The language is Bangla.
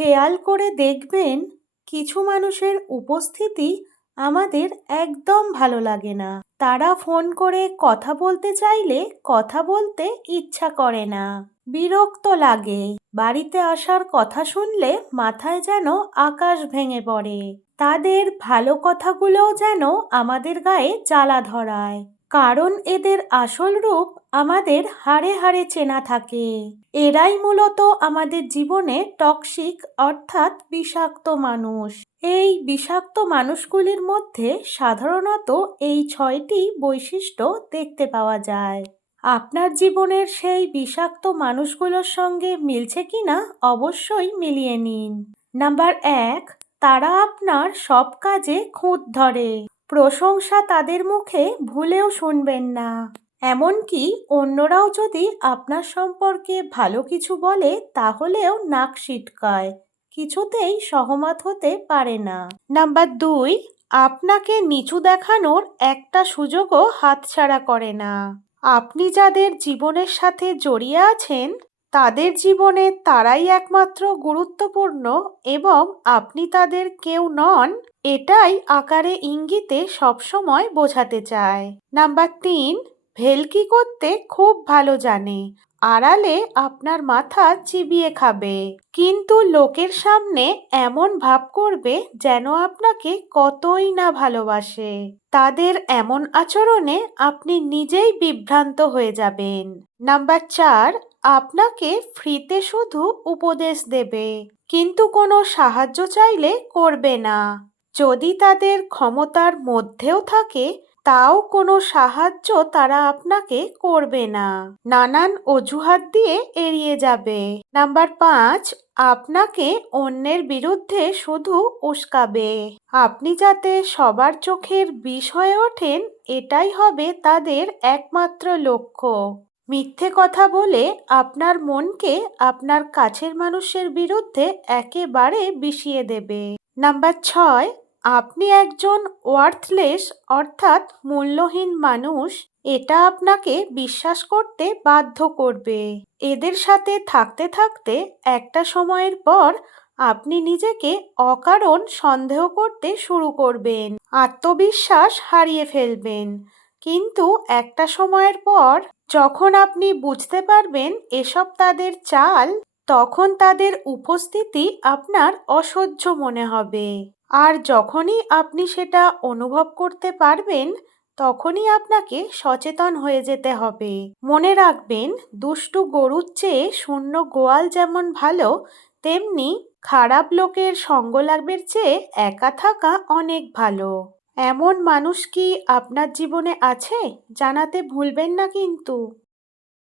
খেয়াল করে দেখবেন কিছু মানুষের উপস্থিতি আমাদের একদম ভালো লাগে না। তারা ফোন করে কথা বলতে চাইলে কথা বলতে ইচ্ছা করে না, বিরক্ত লাগে। বাড়িতে আসার কথা শুনলে মাথায় যেন আকাশ ভেঙে পড়ে। তাদের ভালো কথাগুলোও যেন আমাদের গায়ে জ্বালা ধরায়, কারণ এদের আসল রূপ আমাদের হাড়ে হাড়ে চেনা থাকে। এরাই মূলত আমাদের জীবনে টক্সিক অর্থাৎ বিষাক্ত মানুষ। এই বিষাক্ত মানুষগুলির মধ্যে সাধারণত এই 6টি বৈশিষ্ট্য দেখতে পাওয়া যায়। আপনার জীবনের সেই বিষাক্ত মানুষগুলোর সঙ্গে মিলছে কিনা অবশ্যই মিলিয়ে নিন। নাম্বার 1, তারা আপনার সব কাজে খুঁত ধরে। প্রশংসা তাদের মুখে ভুলেও শুনবেন না। এমনকি অন্যরাও যদি আপনার সম্পর্কে ভালো কিছু বলে তাহলেও নাক সিটকায়, কিছুতেই সহমত হতে পারে না। নাম্বার 2, আপনাকে নিচু দেখানোর একটা সুযোগও হাতছাড়া করে না। আপনি যাদের জীবনের সাথে জড়িয়ে আছেন তাদের জীবনে তারাই একমাত্র গুরুত্বপূর্ণ এবং আপনি তাদের কেউ নন, এটাই আকারে ইঙ্গিতে সবসময় বোঝাতে চায়। নাম্বার 3, ভেলকি করতে খুব ভালো জানে। আড়ালে আপনার মাথা চিবিয়ে খাবে, কিন্তু লোকের সামনে এমন ভাব করবে যেন আপনাকে কতই না ভালোবাসে। তাদের এমন আচরণে আপনি নিজেই বিভ্রান্ত হয়ে যাবেন। নাম্বার 4, আপনাকে ফ্রিতে শুধু উপদেশ দেবে, কিন্তু কোনো সাহায্য চাইলে করবে না। যদি তাদের ক্ষমতার মধ্যেও থাকে তাও কোনো সাহায্য তারা আপনাকে করবে না, নানান অজুহাত দিয়ে এড়িয়ে যাবে। নাম্বার 5, আপনাকে অন্যের বিরুদ্ধে শুধু উস্কাবে। আপনি যাতে সবার চোখের বিষ হয়ে ওঠেন এটাই হবে তাদের একমাত্র লক্ষ্য। মিথ্যে কথা বলে আপনার মনকে আপনার কাছের মানুষের বিরুদ্ধে একেবারে বিষিয়ে দেবে। নাম্বার 6, আপনি একজন ওয়ার্থলেস অর্থাৎ মূল্যহীন মানুষ, এটা আপনাকে বিশ্বাস করতে বাধ্য করবে। এদের সাথে থাকতে থাকতে একটা সময়ের পর আপনি নিজেকে অকারণ সন্দেহ করতে শুরু করবেন, আত্মবিশ্বাস হারিয়ে ফেলবেন। কিন্তু একটা সময়ের পর যখন আপনি বুঝতে পারবেন এসব তাদের চাল, তখন তাদের উপস্থিতি আপনার অসহ্য মনে হবে। আর যখনই আপনি সেটা অনুভব করতে পারবেন তখনই আপনাকে সচেতন হয়ে যেতে হবে। মনে রাখবেন, দুষ্টু গরুর চেয়ে শূন্য গোয়াল যেমন ভালো, তেমনি খারাপ লোকের সঙ্গ লাভের চেয়ে একা থাকা অনেক ভালো। এমন মানুষ কি আপনার জীবনে আছে? জানাতে ভুলবেন না কিন্তু।